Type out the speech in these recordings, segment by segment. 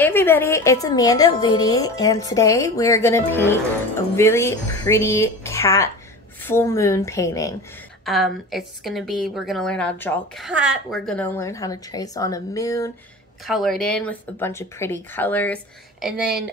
Hey everybody, it's Amanda Leute, and today we're gonna paint a really pretty cat full moon painting. We're gonna learn how to draw a cat, we're gonna learn how to trace on a moon, color it in with a bunch of pretty colors, and then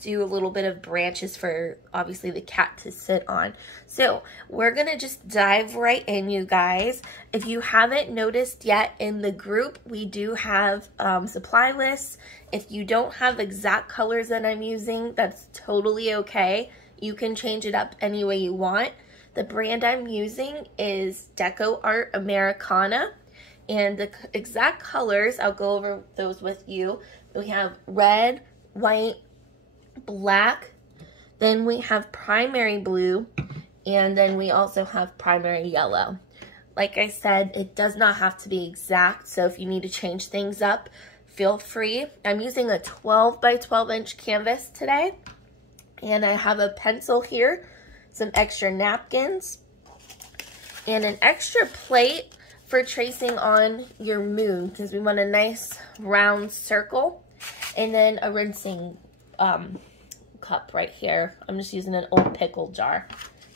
do a little bit of branches for obviously the cat to sit on. So we're gonna just dive right in, you guys. If you haven't noticed yet in the group, we do have supply lists. If you don't have exact colors that I'm using, that's totally okay. You can change it up any way you want. The brand I'm using is DecoArt Americana. And the exact colors, I'll go over those with you. We have red, white, black, then we have primary blue, and then we also have primary yellow. Like I said, it does not have to be exact, so if you need to change things up, feel free. I'm using a 12 by 12 inch canvas today, and I have a pencil here, some extra napkins, and an extra plate for tracing on your moon, because we want a nice round circle, and then a rinsing cup right here. I'm just using an old pickle jar.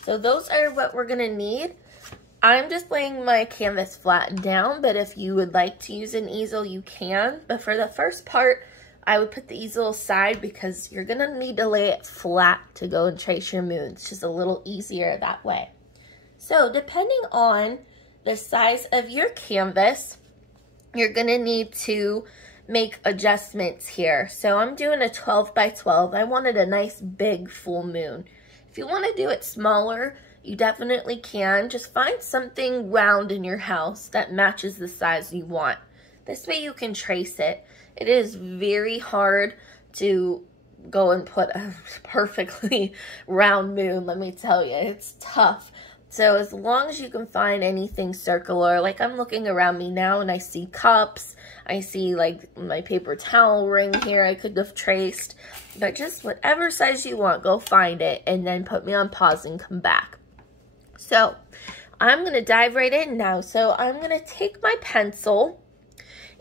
So those are what we're gonna need. I'm just laying my canvas flat down, but if you would like to use an easel, you can. But for the first part, I would put the easel aside because you're gonna need to lay it flat to go and trace your moon. It's just a little easier that way. So depending on the size of your canvas, you're gonna need to make adjustments here. So I'm doing a 12 by 12. I wanted a nice big full moon. If you wanna do it smaller, you definitely can. Just find something round in your house that matches the size you want. This way you can trace it. It is very hard to go and put a perfectly round moon, let me tell you. It's tough. So as long as you can find anything circular, like I'm looking around me now and I see cups, I see like my paper towel ring here I could have traced, but just whatever size you want, go find it and then put me on pause and come back. So I'm gonna dive right in now. So I'm gonna take my pencil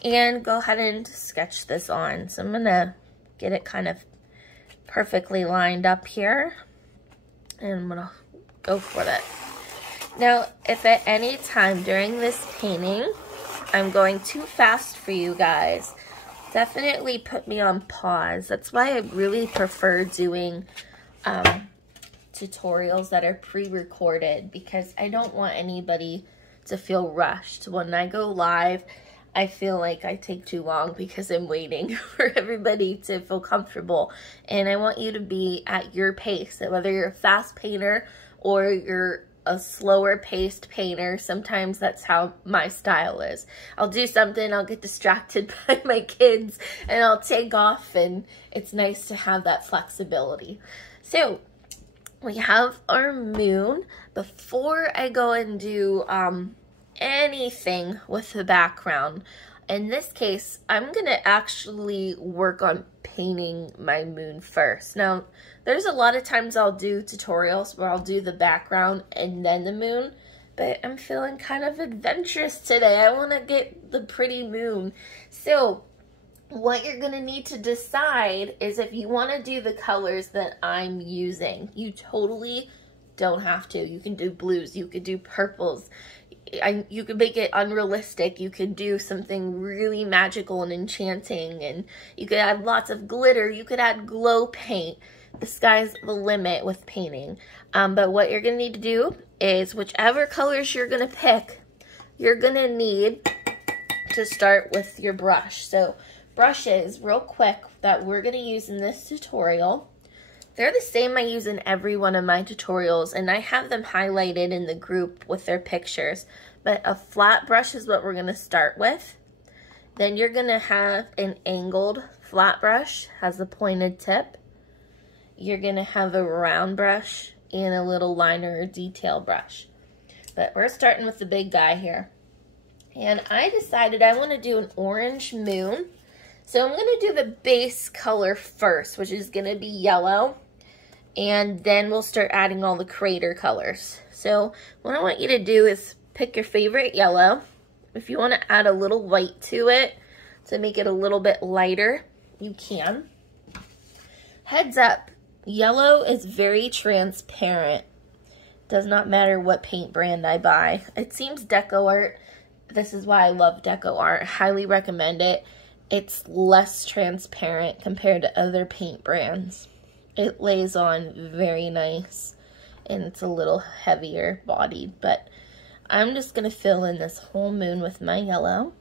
and go ahead and sketch this on. So I'm gonna get it kind of perfectly lined up here and I'm gonna go for it. Now, if at any time during this painting I'm going too fast for you guys, definitely put me on pause. That's why I really prefer doing tutorials that are pre-recorded, because I don't want anybody to feel rushed. When I go live, I feel like I take too long because I'm waiting for everybody to feel comfortable, and I want you to be at your pace. So whether you're a fast painter or you're a slower paced painter, sometimes that's how my style is. I'll do something, I'll get distracted by my kids and I'll take off, and it's nice to have that flexibility. So we have our moon. Before I go and do anything with the background, in this case, I'm gonna actually work on painting my moon first. Now, there's a lot of times I'll do tutorials where I'll do the background and then the moon, but I'm feeling kind of adventurous today. I wanna get the pretty moon. So what you're gonna need to decide is if you wanna do the colors that I'm using. You totally don't have to. You can do blues, you could do purples, you could make it unrealistic, you could do something really magical and enchanting, and you could add lots of glitter, you could add glow paint. The sky's the limit with painting. But what you're gonna need to do is whichever colors you're gonna pick, you're gonna need to start with your brush. So brushes, real quick, that we're gonna use in this tutorial, they're the same I use in every one of my tutorials, and I have them highlighted in the group with their pictures. But a flat brush is what we're gonna start with. Then you're gonna have an angled flat brush, has a pointed tip. You're gonna have a round brush and a little liner or detail brush. But we're starting with the big guy here. And I decided I wanna do an orange moon. So I'm gonna do the base color first, which is gonna be yellow. And then we'll start adding all the crater colors. So what I want you to do is pick your favorite yellow. If you want to add a little white to it to make it a little bit lighter, you can. Heads up, yellow is very transparent. Does not matter what paint brand I buy. It seems DecoArt, this is why I love DecoArt, highly recommend it. It's less transparent compared to other paint brands. It lays on very nice, and it's a little heavier bodied, but I'm just gonna fill in this whole moon with my yellow.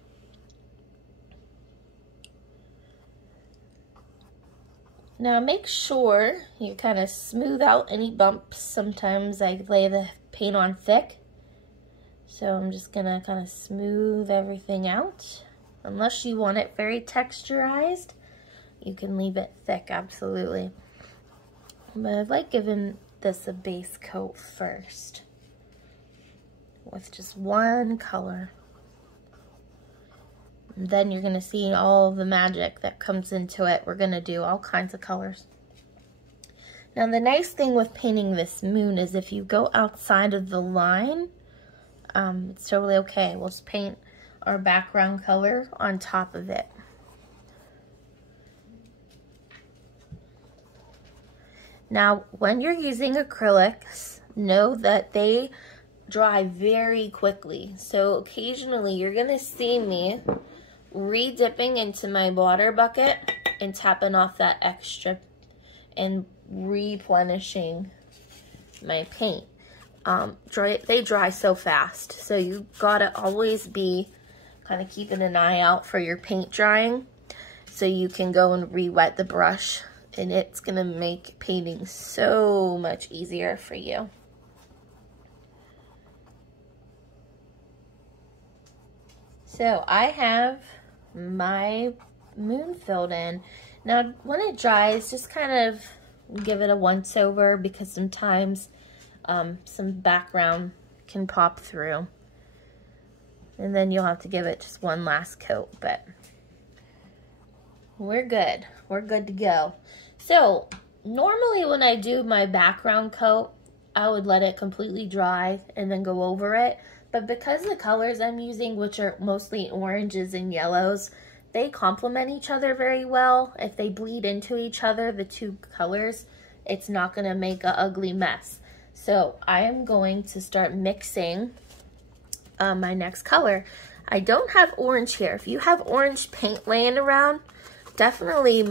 Now make sure you kind of smooth out any bumps. Sometimes I lay the paint on thick, so I'm just gonna kind of smooth everything out. Unless you want it very texturized, you can leave it thick, absolutely. But I like giving this a base coat first with just one color. And then you're gonna see all the magic that comes into it. We're gonna do all kinds of colors. Now the nice thing with painting this moon is if you go outside of the line, it's totally okay. We'll just paint our background color on top of it. Now, when you're using acrylics, know that they dry very quickly. So occasionally you're gonna see me re-dipping into my water bucket and tapping off that extra and replenishing my paint. They dry so fast, so you gotta always be kind of keeping an eye out for your paint drying so you can go and re-wet the brush, and it's gonna make painting so much easier for you. So I have my moon filled in. Now when it dries, just kind of give it a once over, because sometimes some background can pop through. And then you'll have to give it just one last coat, but we're good. We're good to go. So normally when I do my background coat, I would let it completely dry and then go over it. But because the colors I'm using, which are mostly oranges and yellows, they complement each other very well. If they bleed into each other, the two colors, it's not gonna make an ugly mess. So I am going to start mixing my next color. I don't have orange here. If you have orange paint laying around, definitely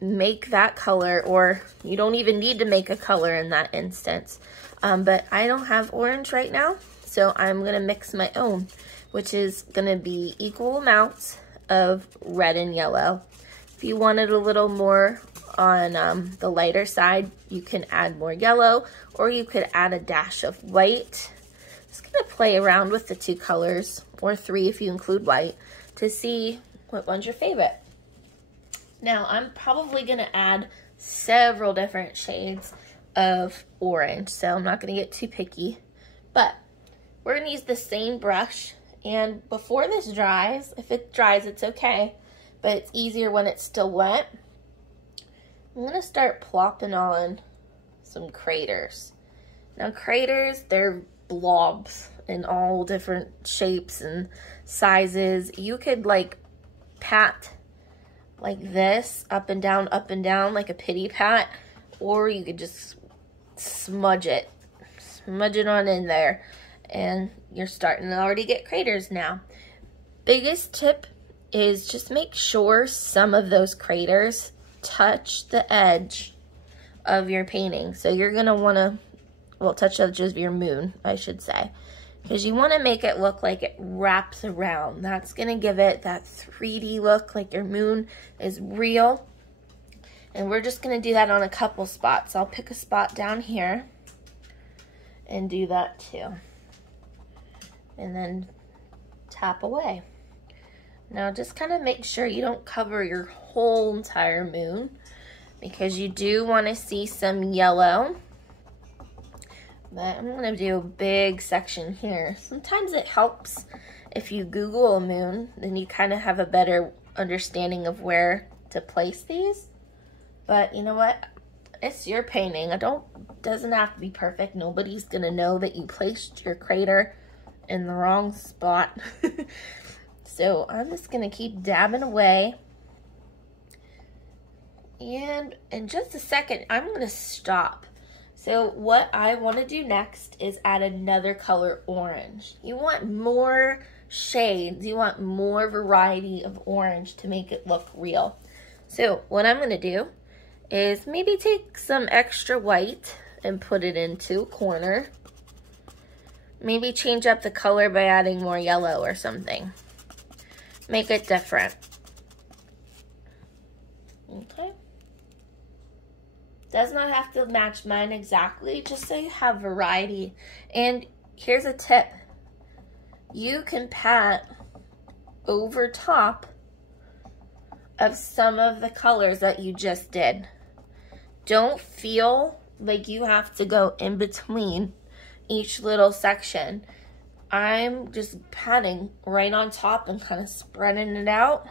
make that color, or you don't even need to make a color in that instance. But I don't have orange right now, so I'm gonna mix my own, which is gonna be equal amounts of red and yellow. If you wanted a little more on the lighter side, you can add more yellow, or you could add a dash of white. Just gonna play around with the two colors, or three if you include white, to see what one's your favorite. Now I'm probably gonna add several different shades of orange, so I'm not gonna get too picky, but we're gonna use the same brush. And before this dries, if it dries, it's okay, but it's easier when it's still wet. I'm gonna start plopping on some craters. Now craters, they're blobs in all different shapes and sizes. You could like pat like this, up and down, like a pity pat, or you could just smudge it on in there, and you're starting to already get craters now. Biggest tip is just make sure some of those craters touch the edge of your painting. So you're gonna wanna, well, touch the edge of your moon, I should say, because you wanna make it look like it wraps around. That's gonna give it that 3D look, like your moon is real. And we're just gonna do that on a couple spots. I'll pick a spot down here and do that too. And then tap away. Now just kind of make sure you don't cover your whole entire moon, because you do want to see some yellow. But I'm going to do a big section here. Sometimes it helps if you Google a moon, then you kind of have a better understanding of where to place these. But you know what? It's your painting. Doesn't have to be perfect. Nobody's going to know that you placed your crater in the wrong spot. So I'm just gonna keep dabbing away And in just a second, I'm gonna stop. So what I wanna do next is add another color, orange. You want more shades, you want more variety of orange to make it look real. So what I'm gonna do is maybe take some extra white and put it into a corner. Maybe change up the color by adding more yellow or something. Make it different. Okay. Does not have to match mine exactly, just so you have variety. And here's a tip. You can pat over top of some of the colors that you just did. Don't feel like you have to go in between each little section. I'm just patting right on top and kind of spreading it out.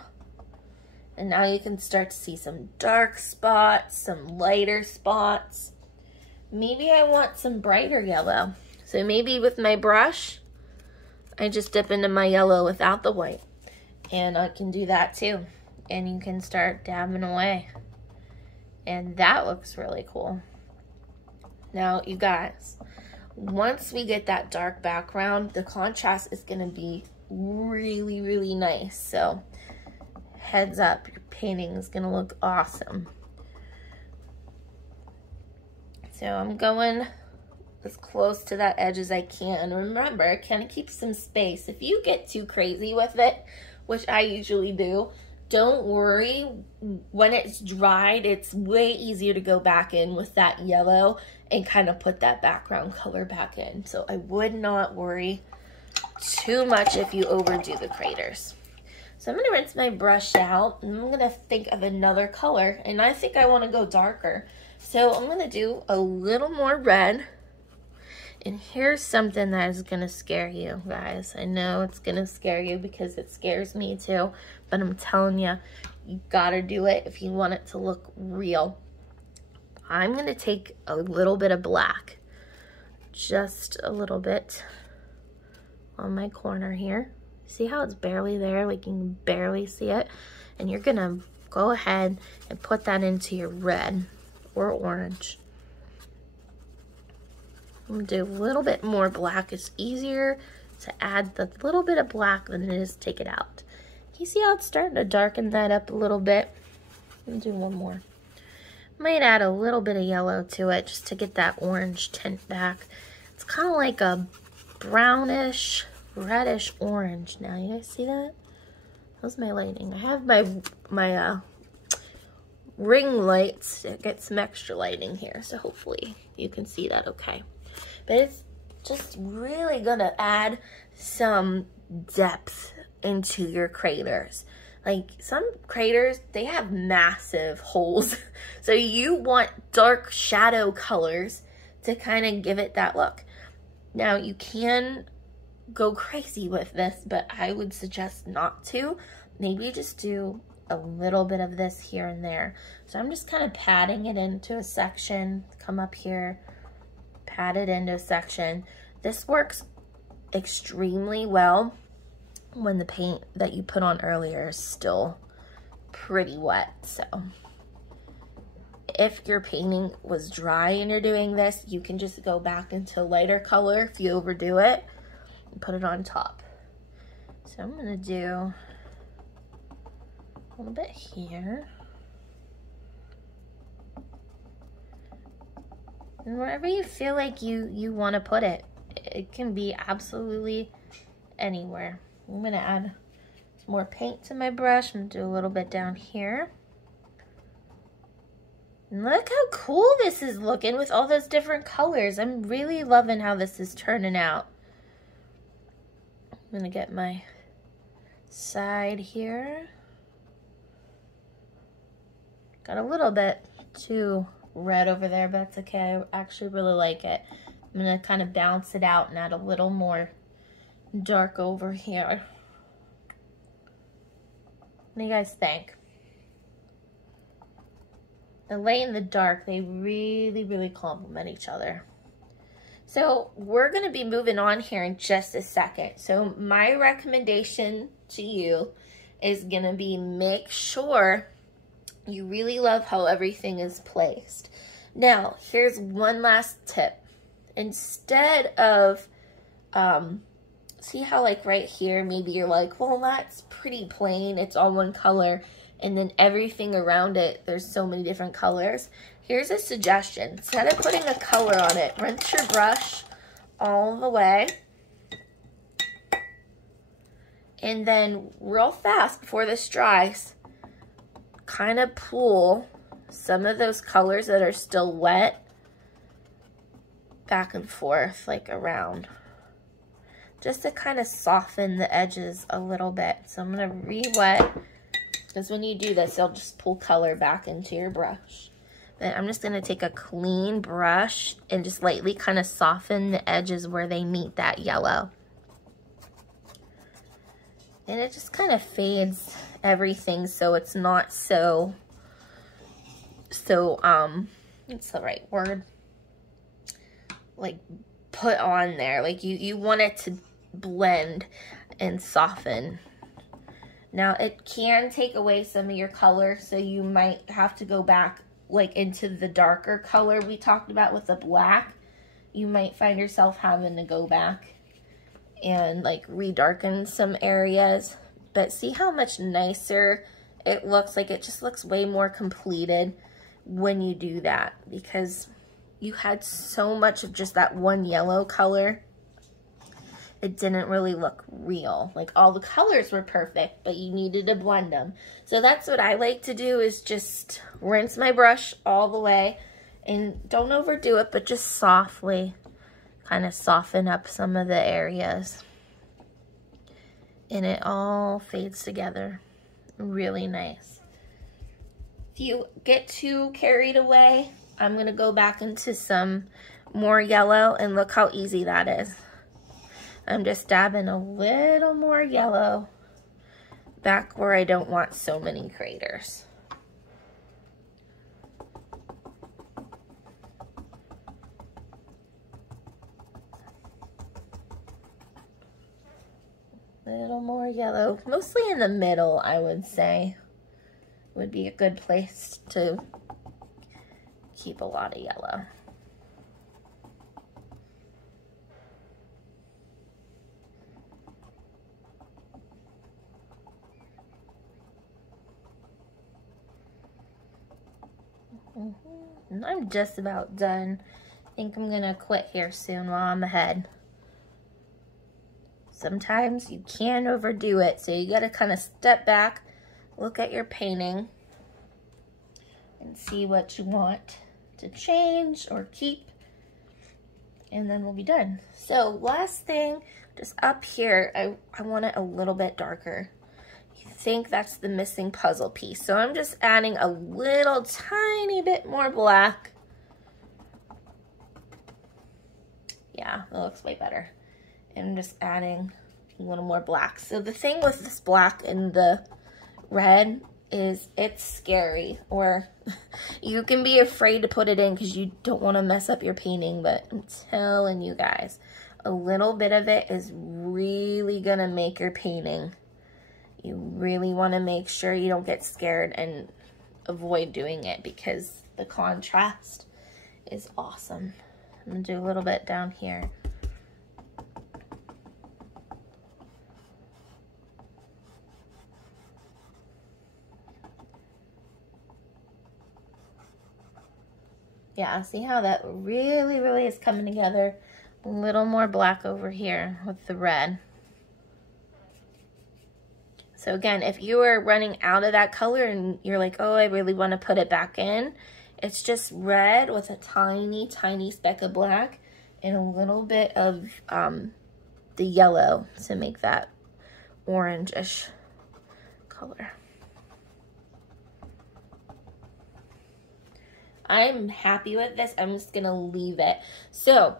And now you can start to see some dark spots, some lighter spots. Maybe I want some brighter yellow. So maybe with my brush, I just dip into my yellow without the white. And I can do that too. And you can start dabbing away. And that looks really cool. Now, you guys, once we get that dark background, the contrast is gonna be really, really nice. So, heads up, your painting is gonna look awesome. So I'm going as close to that edge as I can. Remember, kind of keep some space. If you get too crazy with it, which I usually do, don't worry. When it's dried, it's way easier to go back in with that yellow and kind of put that background color back in. So I would not worry too much if you overdo the craters. So I'm gonna rinse my brush out and I'm gonna think of another color, and I think I wanna go darker. So I'm gonna do a little more red. And here's something that is gonna scare you guys. I know it's gonna scare you because it scares me too, but I'm telling you, you gotta do it if you want it to look real. I'm gonna take a little bit of black, just a little bit on my corner here. See how it's barely there, like you can barely see it? And you're gonna go ahead and put that into your red or orange. I'm gonna do a little bit more black. It's easier to add the little bit of black than it is to take it out. You see how it's starting to darken that up a little bit? I'm gonna do one more. Might add a little bit of yellow to it just to get that orange tint back. It's kind of like a brownish, reddish orange. Now, you guys see that? How's my lighting? I have my ring lights to get some extra lighting here, so hopefully you can see that okay. But it's just really gonna add some depth into your craters. Like some craters, they have massive holes. So you want dark shadow colors to kind of give it that look. Now you can go crazy with this, but I would suggest not to. Maybe just do a little bit of this here and there. So I'm just kind of patting it into a section, come up here, pat it into a section. This works extremely well when the paint that you put on earlier is still pretty wet. So if your painting was dry and you're doing this, you can just go back into a lighter color if you overdo it and put it on top. So I'm gonna do a little bit here. And wherever you feel like you want to put it, it can be absolutely anywhere. I'm gonna add some more paint to my brush. I'm gonna do a little bit down here. And look how cool this is looking with all those different colors. I'm really loving how this is turning out. I'm gonna get my side here. Got a little bit too red over there, but that's okay. I actually really like it. I'm gonna kind of balance it out and add a little more dark over here. What do you guys think? The light and the dark, they really, really complement each other. So we're gonna be moving on here in just a second. So my recommendation to you is gonna be make sure You really love how everything is placed. Now, here's one last tip. Instead of, see how like right here, maybe you're like, well, that's pretty plain. It's all one color. And then everything around it, there's so many different colors. Here's a suggestion. Instead of putting a color on it, rinse your brush all the way. And then real fast before this dries, kind of pull some of those colors that are still wet back and forth, like around, just to kind of soften the edges a little bit. So I'm gonna re-wet, because when you do this, it'll just pull color back into your brush. But I'm just gonna take a clean brush and just lightly kind of soften the edges where they meet that yellow. And it just kind of fades everything so it's not so, what's the right word? Like put on there. Like you want it to blend and soften. Now it can take away some of your color, so you might have to go back like into the darker color we talked about with the black. You might find yourself having to go back and like redarken some areas, but see how much nicer it looks. Like it just looks way more completed when you do that, because you had so much of just that one yellow color. It didn't really look real. Like all the colors were perfect, but you needed to blend them. So that's what I like to do, is just rinse my brush all the way, and don't overdo it, but just softly kind of soften up some of the areas, and it all fades together really nice. If you get too carried away, I'm gonna go back into some more yellow, and look how easy that is. I'm just dabbing a little more yellow back where I don't want so many craters. Little more yellow, mostly in the middle, I would say, would be a good place to keep a lot of yellow. I'm just about done. I think I'm gonna quit here soon while I'm ahead. Sometimes you can overdo it, so you gotta kind of step back, look at your painting, and see what you want to change or keep, and then we'll be done. So last thing, just up here, I want it a little bit darker. I think that's the missing puzzle piece. So I'm just adding a little tiny bit more black. Yeah, that looks way better. And I'm just adding a little more black. So the thing with this black and the red is it's scary, or you can be afraid to put it in because you don't want to mess up your painting, but I'm telling you guys, a little bit of it is really gonna make your painting. You really want to make sure you don't get scared and avoid doing it, because the contrast is awesome. I'm gonna do a little bit down here. Yeah, see how that really is coming together? A little more black over here with the red. So again, if you are running out of that color and you're like, oh, I really want to put it back in, it's just red with a tiny speck of black and a little bit of the yellow to make that orangish color. I'm happy with this. I'm just gonna leave it. So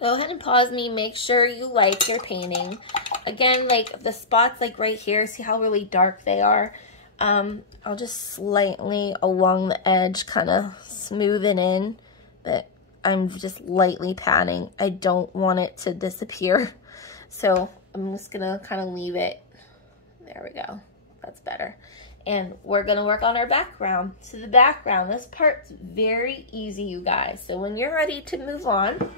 go ahead and pause me. Make sure you like your painting. Again, like the spots like right here, see how really dark they are? I'll just slightly along the edge kind of smooth it in, but I'm just lightly patting. I don't want it to disappear. So I'm just gonna kind of leave it. There we go. That's better. and we're gonna work on our background. So the background, this part's very easy, you guys. So when you're ready to move on,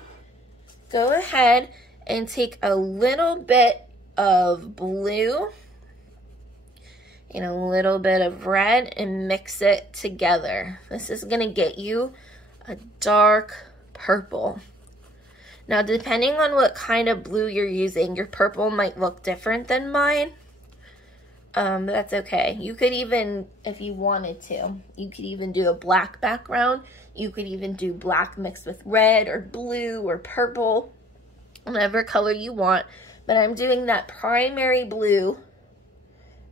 go ahead and take a little bit of blue and a little bit of red and mix it together. This is gonna get you a dark purple. Now, depending on what kind of blue you're using, your purple might look different than mine. But that's okay. You could even, if you wanted to, you could even do a black background. You could even do black mixed with red or blue or purple, whatever color you want. But I'm doing that primary blue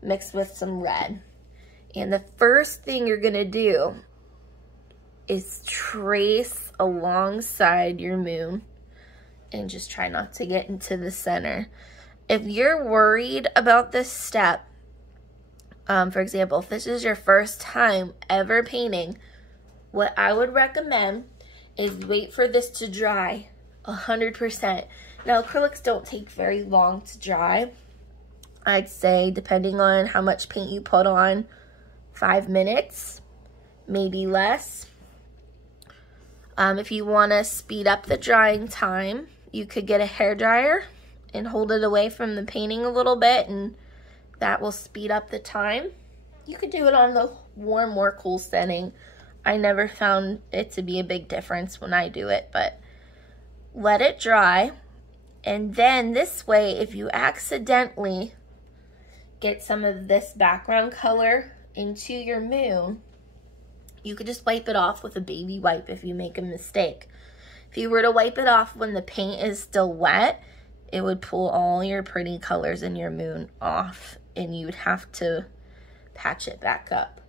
mixed with some red. And the first thing you're gonna do is trace alongside your moon and just try not to get into the center. If you're worried about this step, for example, if this is your first time ever painting, what I would recommend is wait for this to dry 100%. Now, acrylics don't take very long to dry. I'd say, depending on how much paint you put on, 5 minutes, maybe less. If you want to speed up the drying time, you could get a hairdryer and hold it away from the painting a little bit, and that will speed up the time. You could do it on the warm or cool setting. I never found it to be a big difference when I do it, but let it dry. And then this way, if you accidentally get some of this background color into your moon, you could just wipe it off with a baby wipe if you make a mistake. If you were to wipe it off when the paint is still wet, it would pull all your pretty colors in your moon off, and you would have to patch it back up.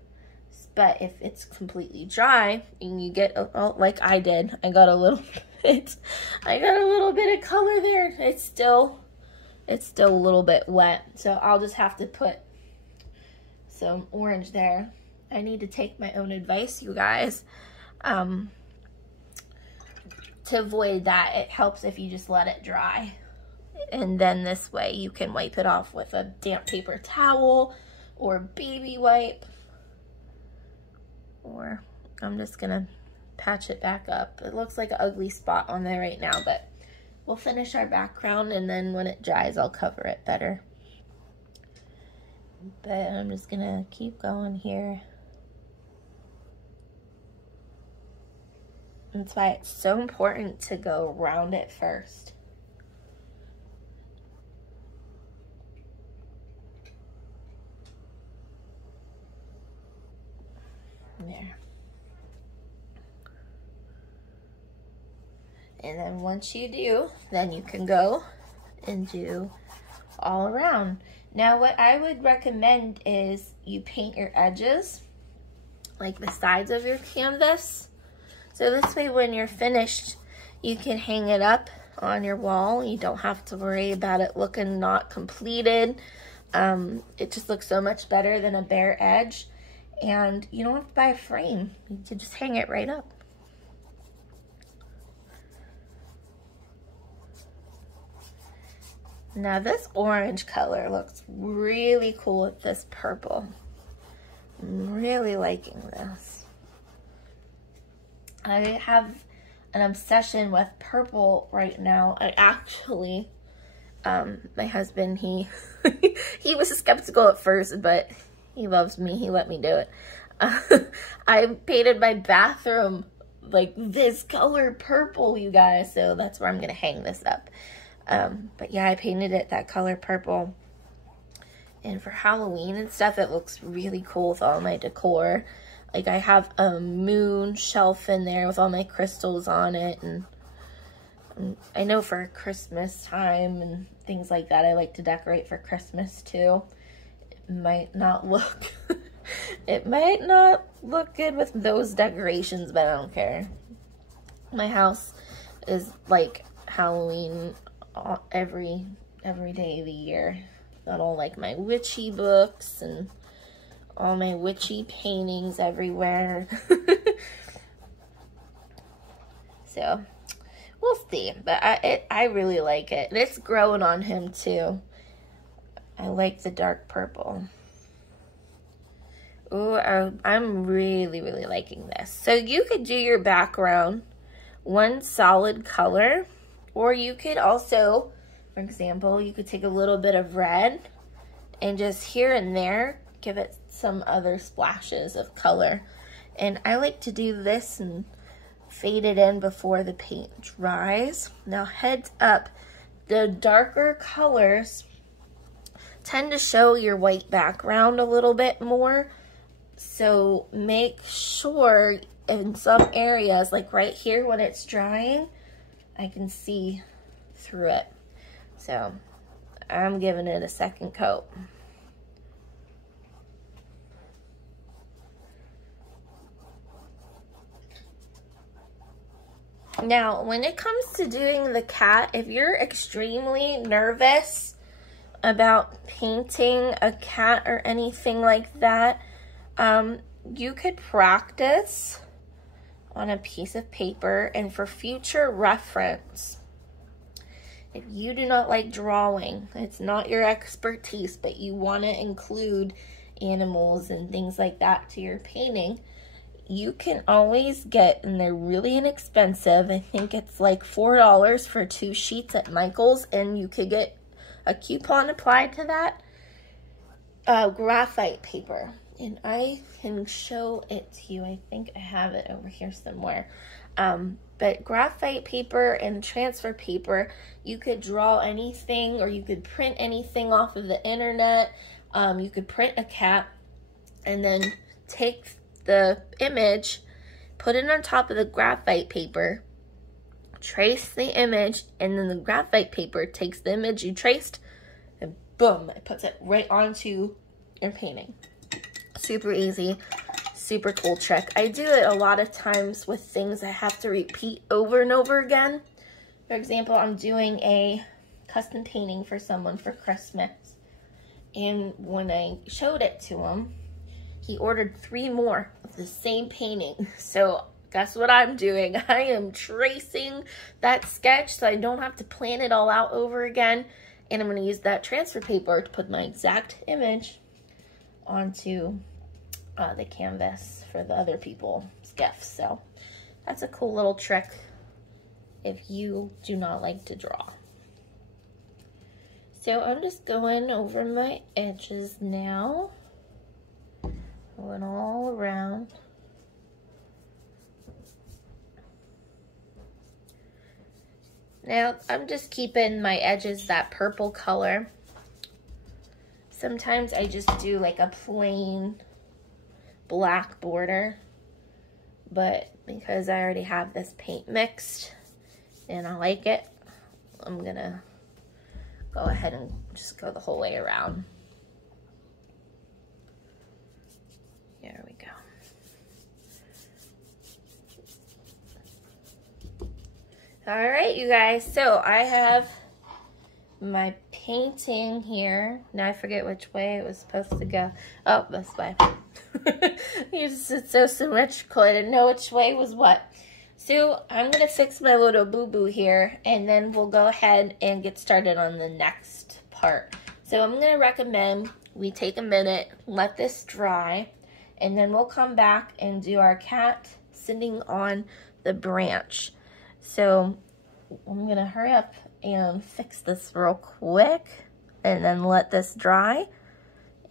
But if it's completely dry and you get, like I did, I got a little bit of color there. It's still a little bit wet, so I'll just have to put some orange there. I need to take my own advice, you guys. To avoid that, it helps if you just let it dry. And then this way you can wipe it off with a damp paper towel or baby wipe. Or I'm just gonna patch it back up. It looks like an ugly spot on there right now, but we'll finish our background, and then when it dries, I'll cover it better. But I'm just gonna keep going here. That's why it's so important to go around it first. There. And then once you do, then you can go and do all around. Now, what I would recommend is you paint your edges, like the sides of your canvas. So this way, when you're finished, you can hang it up on your wall. You don't have to worry about it looking not completed. It just looks so much better than a bare edge. And you don't have to buy a frame. You can just hang it right up. Now this orange color looks really cool with this purple. I'm really liking this. I have an obsession with purple right now. I actually, my husband, he was skeptical at first, but he loves me. He let me do it. I painted my bathroom like this color purple, you guys. So that's where I'm going to hang this up. But yeah, I painted it that color purple. And for Halloween and stuff, it looks really cool with all my decor. Like I have a moon shelf in there with all my crystals on it. And I know for Christmas time and things like that, I like to decorate for Christmas too. It might not look, it might not look good with those decorations, but I don't care. My house is like Halloween every day of the year. Got all like my witchy books and all my witchy paintings everywhere. So we'll see, but I really like it, and it's growing on him too. I like the dark purple. Oh, I'm really, really liking this. So you could do your background one solid color, or you could also, for example, you could take a little bit of red and just here and there give it some other splashes of color. And I like to do this and fade it in before the paint dries. Now heads up, the darker colors tend to show your white background a little bit more. So make sure in some areas, like right here when it's drying, I can see through it. So I'm giving it a second coat. Now, when it comes to doing the cat, if you're extremely nervous about painting a cat or anything like that, you could practice on a piece of paper, and for future reference, if you do not like drawing, it's not your expertise, but you want to include animals and things like that to your painting, you can always get, and they're really inexpensive, I think it's like $4 for 2 sheets at Michael's, and you could get a coupon applied to that, graphite paper. And I can show it to you. I think I have it over here somewhere. But graphite paper and transfer paper, you could draw anything, or you could print anything off of the internet. You could print a cat and then take the image, put it on top of the graphite paper, trace the image, and then the graphite paper takes the image you traced, and boom, it puts it right onto your painting. Super easy, super cool trick. I do it a lot of times with things I have to repeat over and over again. For example, I'm doing a custom painting for someone for Christmas, and when I showed it to him, he ordered 3 more of the same painting. So guess what I'm doing? I am tracing that sketch so I don't have to plan it all out over again, and I'm going to use that transfer paper to put my exact image onto the canvas for the other people's gifts. So that's a cool little trick if you do not like to draw. So I'm just going over my edges now, going all around. Now I'm just keeping my edges that purple color. Sometimes I just do like a plain black border, but because I already have this paint mixed and I like it, I'm gonna go ahead and just go the whole way around. There we go. All right, you guys, so I have my painting here. Now I forget which way it was supposed to go. Oh, this way. You just sit so symmetrical, I didn't know which way was what. So I'm gonna fix my little boo-boo here, and then we'll go ahead and get started on the next part. So I'm gonna recommend we take a minute, let this dry, and then we'll come back and do our cat sitting on the branch. So I'm gonna hurry up and fix this real quick and then let this dry,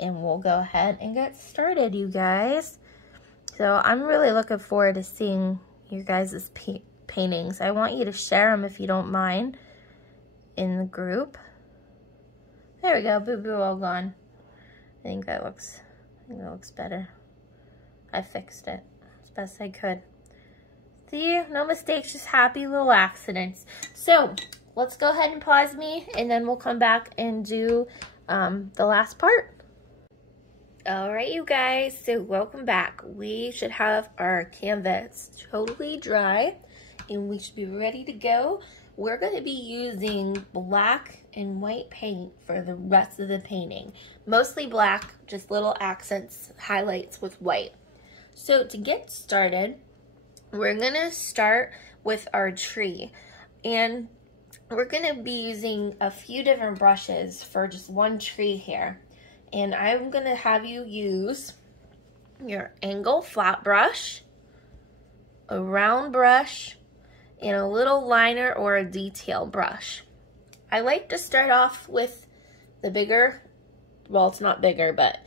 and we'll go ahead and get started, you guys. So I'm really looking forward to seeing your guys' paintings. I want you to share them if you don't mind in the group. There we go, boo-boo all gone. I think that looks better. I fixed it as best I could. See, no mistakes, just happy little accidents. So let's go ahead and pause me, and then we'll come back and do the last part. All right, you guys, so welcome back. We should have our canvas totally dry, and we should be ready to go. We're going to be using black and white paint for the rest of the painting. Mostly black, just little accents, highlights with white. So to get started, we're going to start with our tree, and we're going to be using a few different brushes for just one tree here. And I'm going to have you use your angle flat brush, a round brush, and a little liner or a detail brush. I like to start off with the bigger, well, it's not bigger, but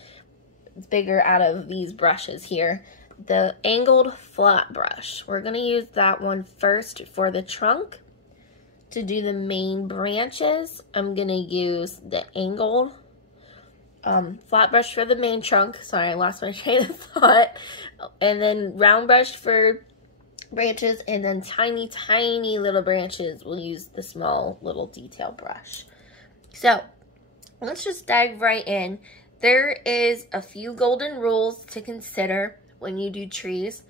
it's bigger out of these brushes here. The angled flat brush. We're gonna use that one first for the trunk. To do the main branches, I'm gonna use the angled flat brush for the main trunk. Sorry, I lost my train of thought. And then round brush for branches, and then tiny, tiny little branches, we'll use the small little detail brush. So let's just dive right in. There is a few golden rules to consider when you do trees.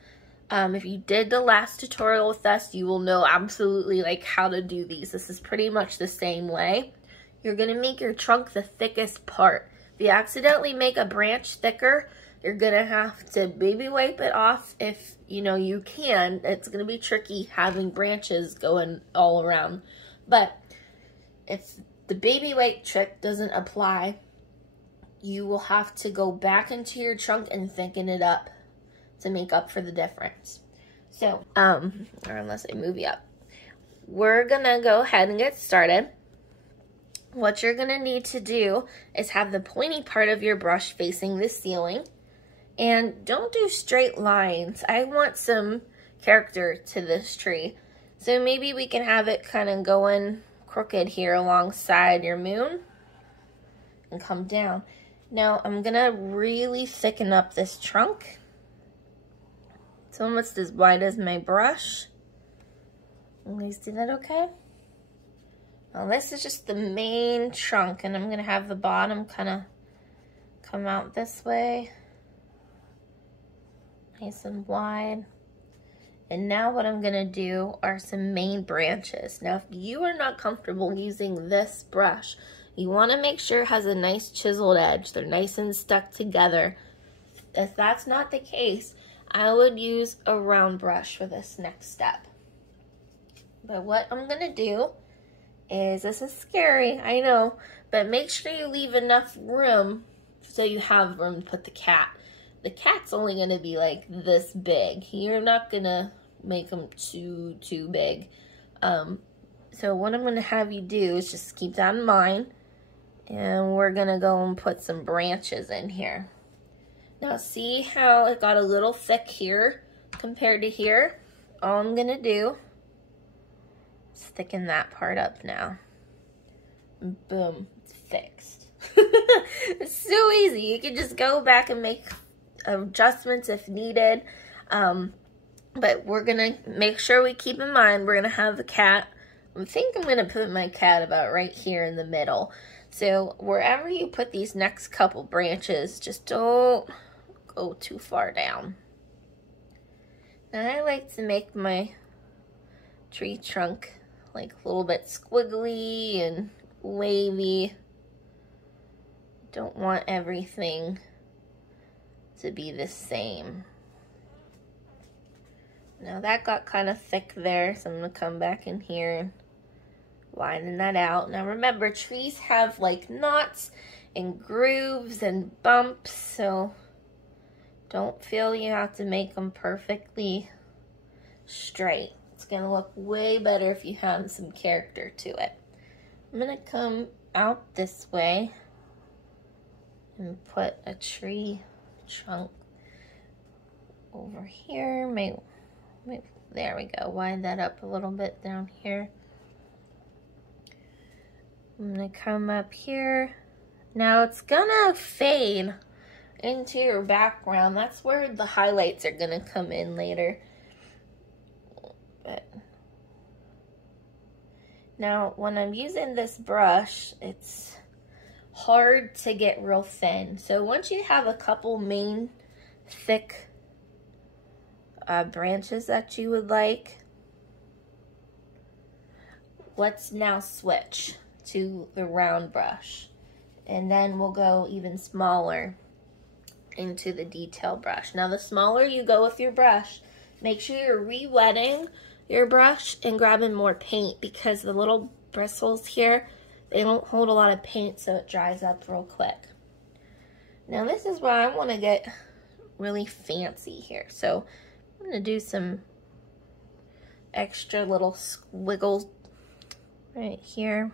If you did the last tutorial with us, you will know absolutely like how to do these. This is pretty much the same way. You're gonna make your trunk the thickest part. If you accidentally make a branch thicker, you're gonna have to baby wipe it off if you know you can. It's gonna be tricky having branches going all around. But if the baby wipe trick doesn't apply, you will have to go back into your trunk and thicken it up to make up for the difference. So, or unless I move you up. We're gonna go ahead and get started. What you're gonna need to do is have the pointy part of your brush facing the ceiling. And don't do straight lines. I want some character to this tree. So maybe we can have it kind of going crooked here alongside your moon and come down. Now I'm gonna really thicken up this trunk. It's almost as wide as my brush. You guys see that okay? Well, this is just the main trunk, and I'm gonna have the bottom kind of come out this way. Nice and wide. And now what I'm gonna do are some main branches. Now, if you are not comfortable using this brush, you wanna make sure it has a nice chiseled edge. They're nice and stuck together. If that's not the case, I would use a round brush for this next step. But what I'm gonna do is, this is scary, I know, but make sure you leave enough room so you have room to put the cat. The cat's only gonna be like this big. You're not gonna make them too big. So what I'm gonna have you do is just keep that in mind, and we're gonna go and put some branches in here. Now see how it got a little thick here compared to here? All I'm gonna do is thicken that part up now. Boom, it's fixed. It's so easy. You can just go back and make adjustments if needed. But we're gonna make sure we keep in mind we're gonna have the cat. I think I'm gonna put my cat about right here in the middle. So wherever you put these next couple branches, just don't go too far down. Now I like to make my tree trunk like a little bit squiggly and wavy. Don't want everything to be the same. Now that got kind of thick there, so I'm gonna come back in here and widen that out. Now remember, trees have like knots and grooves and bumps, so don't feel you have to make them perfectly straight. It's gonna look way better if you have some character to it. I'm gonna come out this way and put a tree trunk over here. There we go. Widen that up a little bit down here. I'm gonna come up here. Now it's gonna fade into your background. That's where the highlights are gonna come in later. But now when I'm using this brush, it's hard to get real thin. So once you have a couple main thick branches that you would like, let's now switch to the round brush, and then we'll go even smaller into the detail brush. Now the smaller you go with your brush, make sure you're re-wetting your brush and grabbing more paint, because the little bristles here, they don't hold a lot of paint, so it dries up real quick. Now this is where I want to get really fancy here. So I'm gonna do some extra little squiggles right here.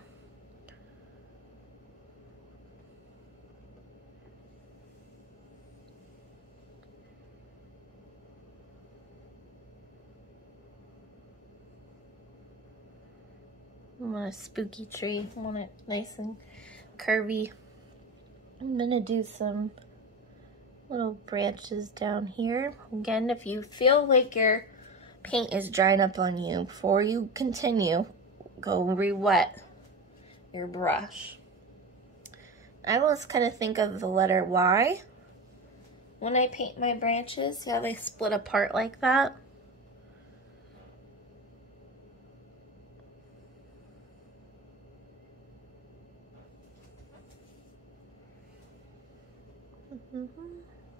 I want a spooky tree. I want it nice and curvy. I'm gonna do some little branches down here. Again, if you feel like your paint is drying up on you, before you continue, go re-wet your brush. I always kind of think of the letter Y when I paint my branches. See how they split apart like that?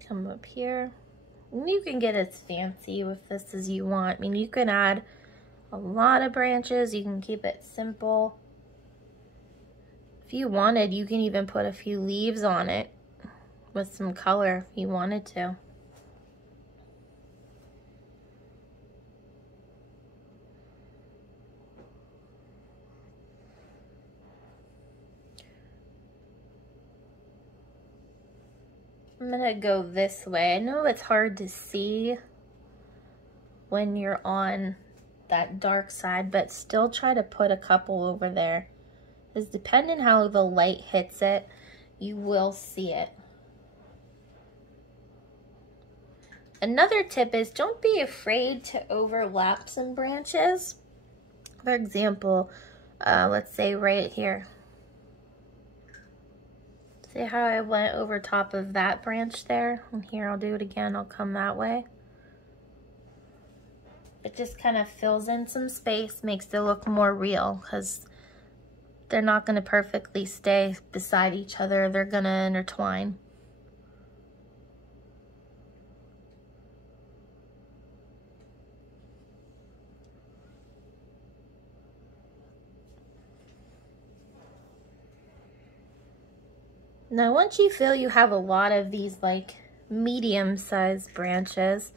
Come up here. And you can get as fancy with this as you want. I mean, you can add a lot of branches. You can keep it simple. If you wanted, you can even put a few leaves on it with some color if you wanted to. I'm gonna go this way. I know it's hard to see when you're on that dark side, but still try to put a couple over there. Because depending how the light hits it, you will see it. Another tip is don't be afraid to overlap some branches. For example, let's say right here. See how I went over top of that branch there? And here I'll do it again, I'll come that way. It just kind of fills in some space, makes it look more real, because they're not going to perfectly stay beside each other, they're going to intertwine. Now once you feel you have a lot of these like medium-sized branches,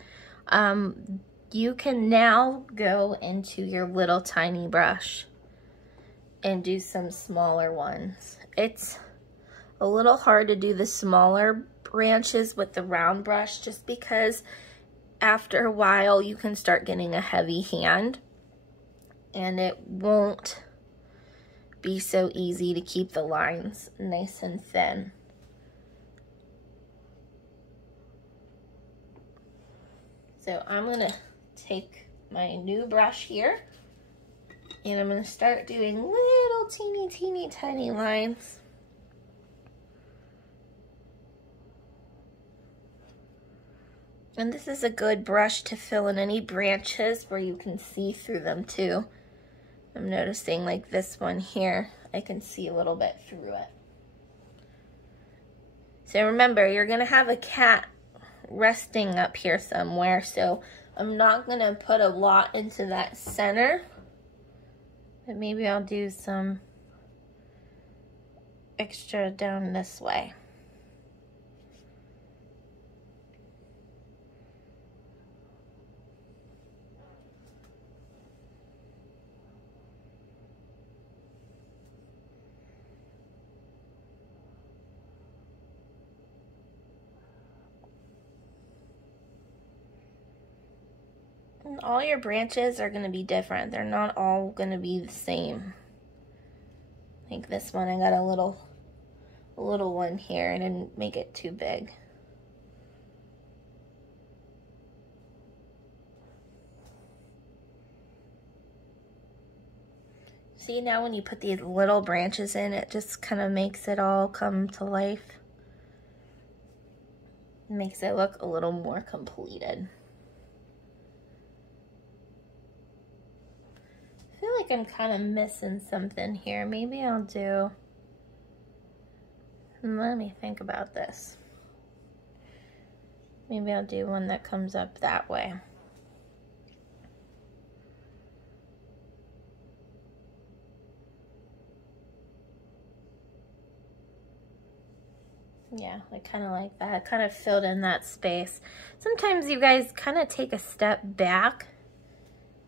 you can now go into your little tiny brush and do some smaller ones. It's a little hard to do the smaller branches with the round brush just because after a while you can start getting a heavy hand and it won't be so easy to keep the lines nice and thin. So I'm gonna take my new brush here and I'm gonna start doing little teeny tiny lines. And this is a good brush to fill in any branches where you can see through them too. I'm noticing like this one here, I can see a little bit through it. So remember, you're gonna have a cat resting up here somewhere, so I'm not gonna put a lot into that center, but maybe I'll do some extra down this way. And all your branches are going to be different. They're not all going to be the same. Like this one, I got a little one here. I didn't make it too big. See, now when you put these little branches in, it just kind of makes it all come to life. It makes it look a little more completed. I feel like I'm kind of missing something here. Maybe I'll do, let me think about this. Maybe I'll do one that comes up that way. Yeah, I kind of like that. Kind of filled in that space. Sometimes you guys kind of take a step back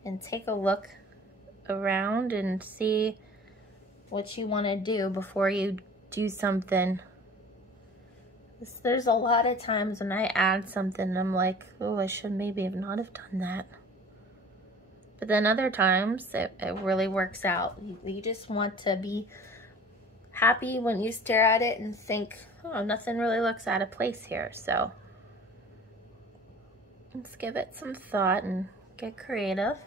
and take a look around and see what you want to do before you do something. There's a lot of times when I add something and I'm like, oh, I should maybe have not have done that. But then other times it really works out. You just want to be happy when you stare at it and think, oh, nothing really looks out of place here. So let's give it some thought and get creative.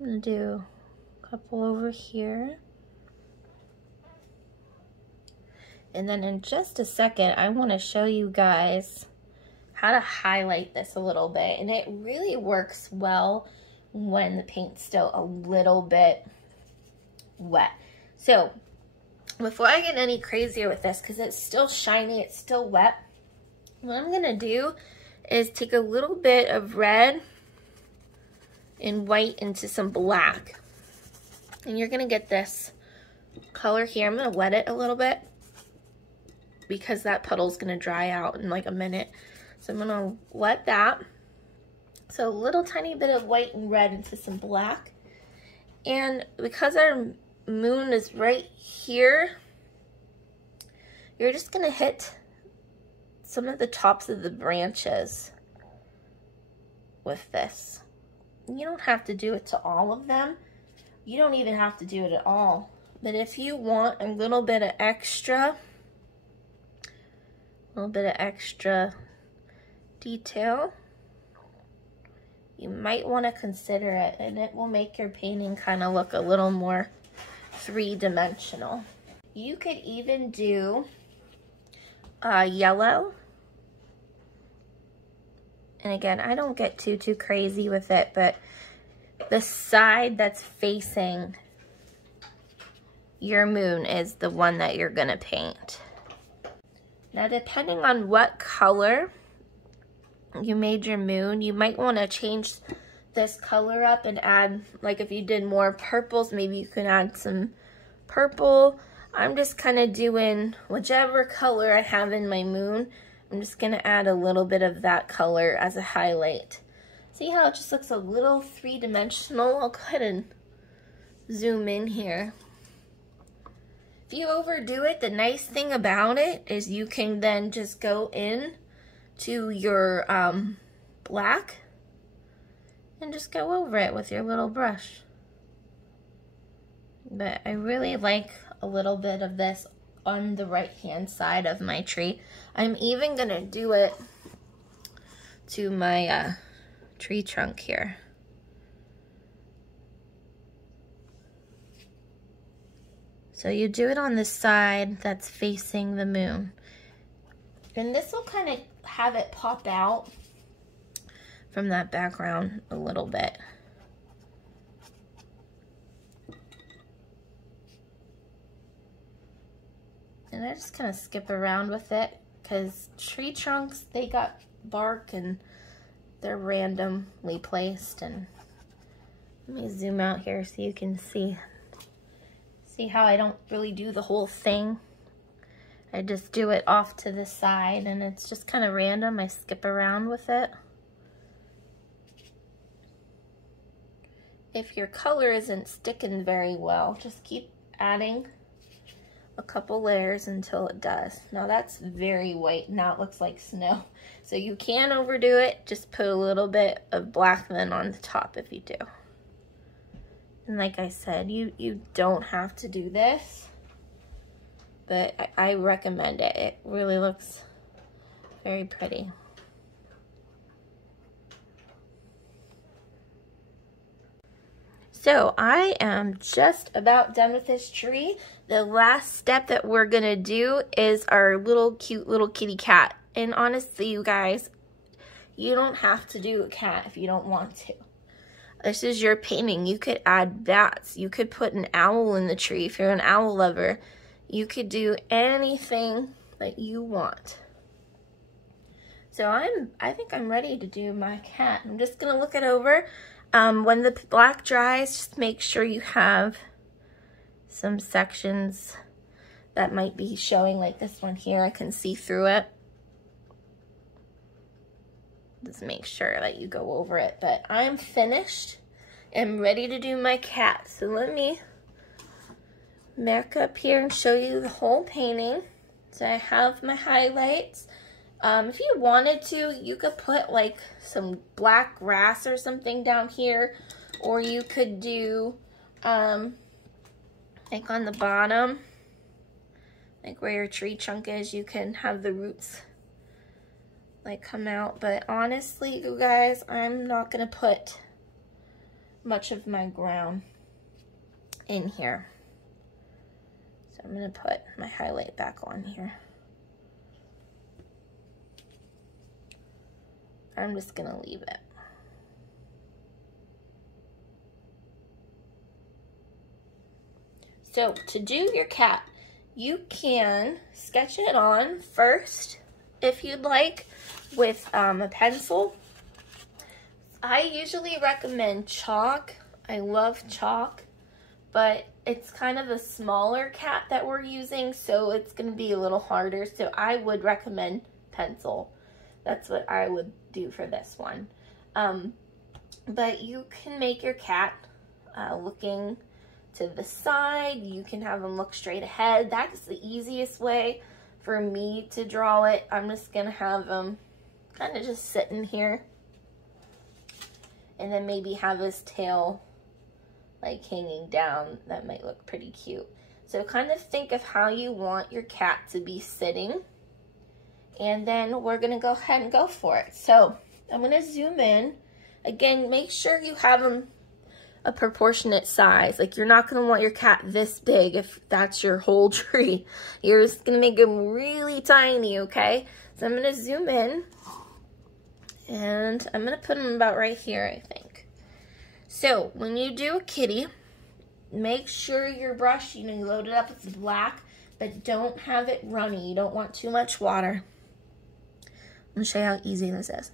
I'm gonna do a couple over here. And then in just a second, I want to show you guys how to highlight this a little bit. And it really works well when the paint's still a little bit wet. So before I get any crazier with this, because it's still shiny, it's still wet, what I'm going to do is take a little bit of red and white into some black. And you're going to get this color here. I'm going to wet it a little bit, because that puddle's gonna dry out in like a minute. So I'm gonna wet that. So a little tiny bit of white and red into some black. And because our moon is right here, you're just gonna hit some of the tops of the branches with this. You don't have to do it to all of them. You don't even have to do it at all. But if you want a little bit of extra detail, you might want to consider it, and it will make your painting kind of look a little more three-dimensional. You could even do yellow. And again, I don't get too crazy with it, but the side that's facing your moon is the one that you're gonna paint. Now, depending on what color you made your moon, you might want to change this color up and add, like if you did more purples, maybe you can add some purple. I'm just kind of doing whichever color I have in my moon. I'm just going to add a little bit of that color as a highlight. See how it just looks a little three-dimensional? I'll go ahead and zoom in here. If you overdo it, the nice thing about it is you can then just go in to your black and just go over it with your little brush. But I really like a little bit of this on the right hand side of my tree. I'm even gonna do it to my tree trunk here. So you do it on the side that's facing the moon. And this will kind of have it pop out from that background a little bit. And I just kind of skip around with it, because tree trunks, they got bark and they're randomly placed. And let me zoom out here so you can see. See how I don't really do the whole thing? I just do it off to the side, and it's just kind of random. I skip around with it. If your color isn't sticking very well, just keep adding a couple layers until it does. Now that's very white. Now it looks like snow. So you can overdo it. Just put a little bit of black then on the top if you do. And like I said, you don't have to do this, but I recommend it. It really looks very pretty. So I am just about done with this tree. The last step that we're gonna do is our cute little kitty cat. And honestly, you guys, you don't have to do a cat if you don't want to. This is your painting. You could add bats. You could put an owl in the tree if you're an owl lover. You could do anything that you want. So I think I'm ready to do my cat. I'm just gonna look it over. When the black dries, just make sure you have some sections that might be showing, like this one here, I can see through it. Just make sure that you go over it. But I'm finished and ready to do my cat. So let me back up here and show you the whole painting. So I have my highlights. If you wanted to, you could put like some black grass or something down here, or you could do like on the bottom, like where your tree trunk is, you can have the roots like come out. But honestly, you guys, I'm not gonna put much of my ground in here. So I'm gonna put my highlight back on here. I'm just gonna leave it. So to do your cat, you can sketch it on first, if you'd like, with a pencil. I usually recommend chalk. I love chalk, but it's kind of a smaller cat that we're using, so it's gonna be a little harder. So I would recommend pencil. That's what I would do for this one. But you can make your cat looking to the side. You can have them look straight ahead. That's the easiest way for me to draw it. I'm just gonna have them kind of just sitting here, and then maybe have his tail like hanging down. That might look pretty cute. So kind of think of how you want your cat to be sitting, and then we're gonna go ahead and go for it. So I'm gonna zoom in. Again, make sure you have them a proportionate size. Like, you're not gonna want your cat this big if that's your whole tree. You're just gonna make them really tiny, okay? So I'm gonna zoom in, and I'm gonna put them about right here, I think. So when you do a kitty, make sure your brush, you load it up with black, but don't have it runny. You don't want too much water. I'm gonna show you how easy this is.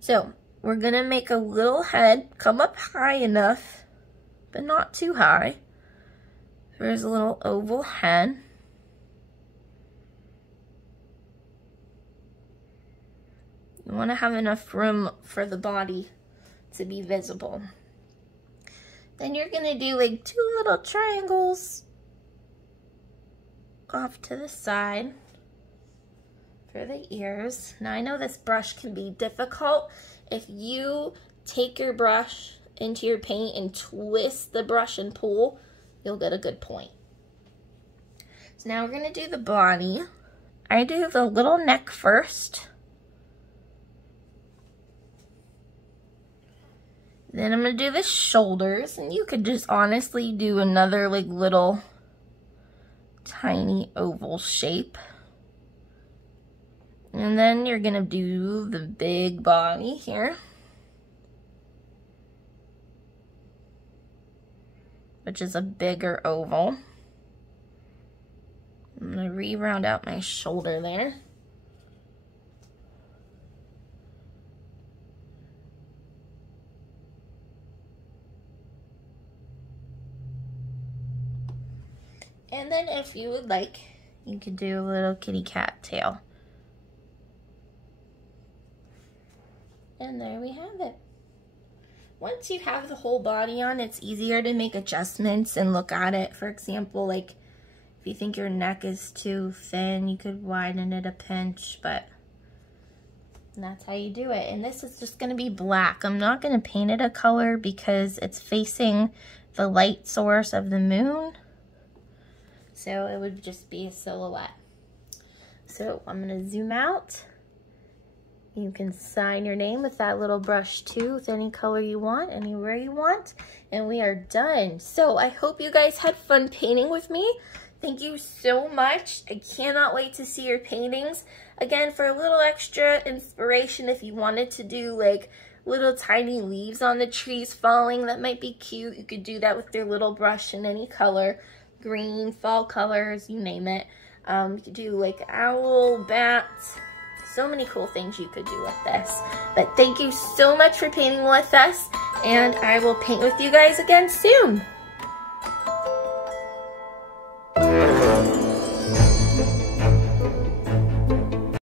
So we're gonna make a little head, come up high enough, but not too high. There's a little oval head. You wanna have enough room for the body to be visible. Then you're gonna do like 2 little triangles off to the side for the ears. Now I know this brush can be difficult. If you take your brush into your paint and twist the brush and pull, you'll get a good point. So now we're gonna do the body. I do the little neck first. Then I'm gonna do the shoulders, and you could just honestly do another like little tiny oval shape. And then you're gonna do the big body here, which is a bigger oval. I'm gonna re-round out my shoulder there. And then if you would like, you could do a little kitty cat tail. And there we have it. Once you have the whole body on, it's easier to make adjustments and look at it. For example, like if you think your neck is too thin, you could widen it a pinch, but that's how you do it. And this is just gonna be black. I'm not gonna paint it a color because it's facing the light source of the moon. So it would just be a silhouette. So I'm gonna zoom out. You can sign your name with that little brush too, with any color you want, anywhere you want, and we are done. So I hope you guys had fun painting with me. Thank you so much. I cannot wait to see your paintings. Again, for a little extra inspiration, if you wanted to do like little tiny leaves on the trees falling, that might be cute. You could do that with your little brush in any color, green, fall colors, you name it. You could do like owl, bats, so many cool things you could do with this. But thank you so much for painting with us, and I will paint with you guys again soon.